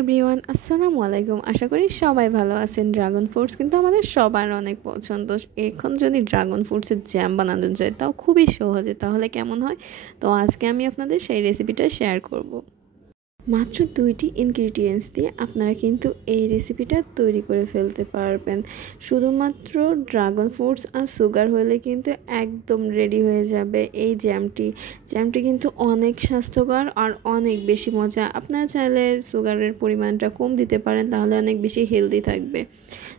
Everyone, আসসালামু আলাইকুম। আশা করি সবাই ভালো আছেন। ড্রাগন ফ্রুটস কিন্তু আমাদের সবার অনেক পছন্দ। এখন যদি ড্রাগন ফ্রুটসের জ্যাম বানানো যায় তাও খুবই সহজে, তাহলে কেমন হয়? তো আজকে আমি আপনাদের সেই রেসিপিটা শেয়ার করব। মাত্র 2টি ইনগ্রিডিয়েন্টস দিয়ে আপনারা কিন্তু এই রেসিপিটা তৈরি করে ফেলতে পারবেন। শুধুমাত্র ড্রাগন ফ্রুটস আর সুগার হলে কিন্তু একদম রেডি হয়ে যাবে এই জ্যামটি কিন্তু অনেক স্বাস্থ্যকর আর অনেক বেশি মজা। আপনারা চাইলে সুগারের পরিমাণটা কম দিতে পারেন, তাহলে অনেক বেশি হেলদি থাকবে।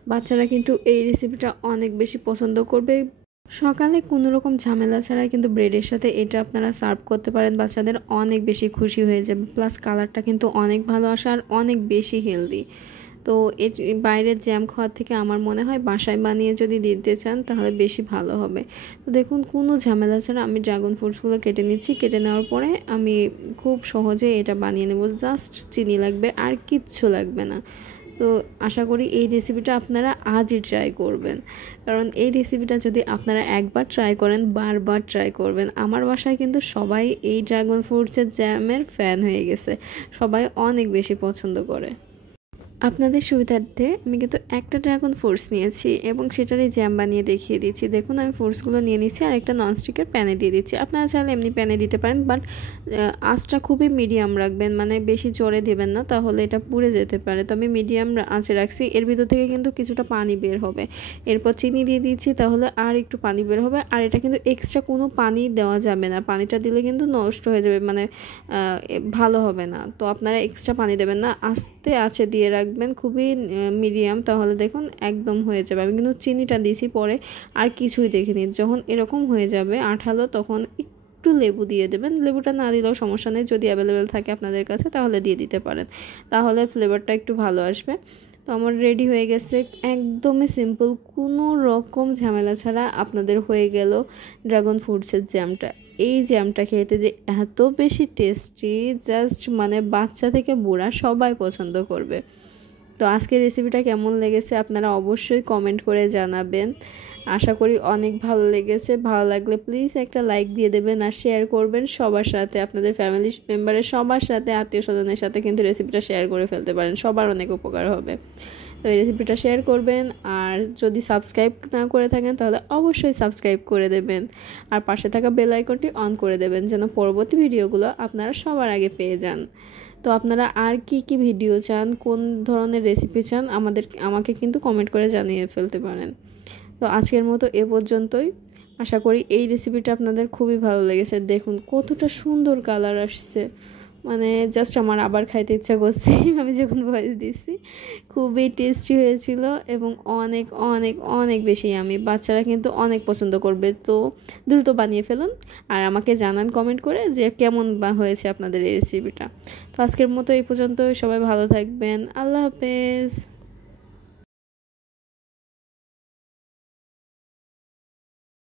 বাচ্চারা কিন্তু এই রেসিপিটা অনেক বেশি পছন্দ করবে। সকালে কোনো রকম ঝামেলা ছাড়াই কিন্তু ব্রেডের সাথে এটা আপনারা সার্ভ করতে পারেন, বাচ্চাদের অনেক বেশি খুশি হয়ে যাবে। প্লাস কালারটা কিন্তু অনেক ভালো আসে আর অনেক বেশি হেলদি। তো এর বাইরের জ্যাম খাওয়ার থেকে আমার মনে হয় বাসায় বানিয়ে যদি দিতে চান তাহলে বেশি ভালো হবে। তো দেখুন, কোনো ঝামেলা ছাড়া আমি ড্রাগন ফ্রুটসগুলো কেটে নিচ্ছি। কেটে নেওয়ার পরে আমি খুব সহজে এটা বানিয়ে নেব। জাস্ট চিনি লাগবে আর কিচ্ছু লাগবে না। তো আশা করি এই রেসিপিটা আপনারা আজই ট্রাই করবেন, কারণ এই রেসিপিটা যদি আপনারা একবার ট্রাই করেন বারবার ট্রাই করবেন। আমার বাসায় কিন্তু সবাই এই ড্রাগন ফ্রুটসের জ্যামের ফ্যান হয়ে গেছে, সবাই অনেক বেশি পছন্দ করে। আপনাদের সুবিধার্থে আমি কিন্তু একটা ড্রাগন ফ্রুটস নিয়েছি এবং সেটারই জ্যাম বানিয়ে দেখিয়ে দিচ্ছি। দেখুন, আমি ফ্রুটসগুলো নিয়ে নিচ্ছি আর একটা ননস্টিকের প্যানে দিয়ে দিচ্ছি। আপনারা চাইলে এমনি প্যানে দিতে পারেন, বাট আঁচটা খুবই মিডিয়াম রাখবেন, মানে বেশি জোরে দেবেন না, তাহলে এটা পুড়ে যেতে পারে। তো আমি মিডিয়াম আঁচে রাখছি। এর ভিতর থেকে কিন্তু কিছুটা পানি বের হবে। এরপর চিনি দিয়ে দিচ্ছি, তাহলে আর একটু পানি বের হবে। আর এটা কিন্তু এক্সট্রা কোনো পানি দেওয়া যাবে না, পানিটা দিলে কিন্তু নষ্ট হয়ে যাবে, মানে ভালো হবে না। তো আপনারা এক্সট্রা পানি দেবেন না, আস্তে আঁচে দিয়ে রাখবেন, খুবই মিডিয়াম, তাহলে দেখুন একদম হয়ে যাবে। আমি কিন্তু চিনিটা দিছি পরে, আর কিছুই দেখিনি। যখন এরকম হয়ে যাবে আঠালো, তখন একটু লেবু দিয়ে দেবেন। লেবুটা না দিলেও সমস্যা নেই, যদি অ্যাভেলেবেল থাকে আপনাদের কাছে তাহলে দিয়ে দিতে পারেন, তাহলে ফ্লেভারটা একটু ভালো আসবে। তো আমার রেডি হয়ে গেছে, একদমই সিম্পল, কোনো রকম ঝামেলা ছাড়া আপনাদের হয়ে গেল ড্রাগন ফ্রুটসের জ্যামটা। এই জ্যামটা খেতে যে এত বেশি টেস্টি, জাস্ট মানে বাচ্চা থেকে বুড়া সবাই পছন্দ করবে। তো আজকের রেসিপিটা কেমন লেগেছে আপনারা অবশ্যই কমেন্ট করে জানাবেন। আশা করি অনেক ভালো লেগেছে। ভালো লাগলে প্লিজ একটা লাইক দিয়ে দেবেন আর শেয়ার করবেন সবার সাথে, আপনাদের ফ্যামিলি মেম্বারের সবার সাথে, আত্মীয় স্বজনের সাথে কিন্তু রেসিপিটা শেয়ার করে ফেলতে পারেন, সবার অনেক উপকার হবে। তো এই রেসিপিটা শেয়ার করবেন, আর যদি সাবস্ক্রাইব না করে থাকেন তাহলে অবশ্যই সাবস্ক্রাইব করে দেবেন, আর পাশে থাকা বেল আইকনটি অন করে দেবেন, যেন পরবর্তী ভিডিওগুলো আপনারা সবার আগে পেয়ে যান। তো আপনারা আর কি ভিডিও চান, কোন ধরনের রেসিপি চান, আমাকে কিন্তু কমেন্ট করে জানিয়ে ফেলতে পারেন। তো আজকের মতো এ পর্যন্তই। আশা করি এই রেসিপিটা আপনাদের খুবই ভালো লেগেছে। দেখুন কতটা সুন্দর কালার আসছে, মানে জাস্ট আমার আবার খাইতে ইচ্ছা করছে আমি যখন ভয়েস দিচ্ছি। খুবই টেস্টি হয়েছিল এবং অনেক অনেক অনেক বেশি আমি, বাচ্চারা কিন্তু অনেক পছন্দ করবে। তো দ্রুত বানিয়ে ফেলুন আর আমাকে জানান কমেন্ট করে যে কেমন হয়েছে আপনাদের এই রেসিপিটা। তো আজকের মতো এই পর্যন্ত, সবাই ভালো থাকবেন। আল্লাহ হাফেজ।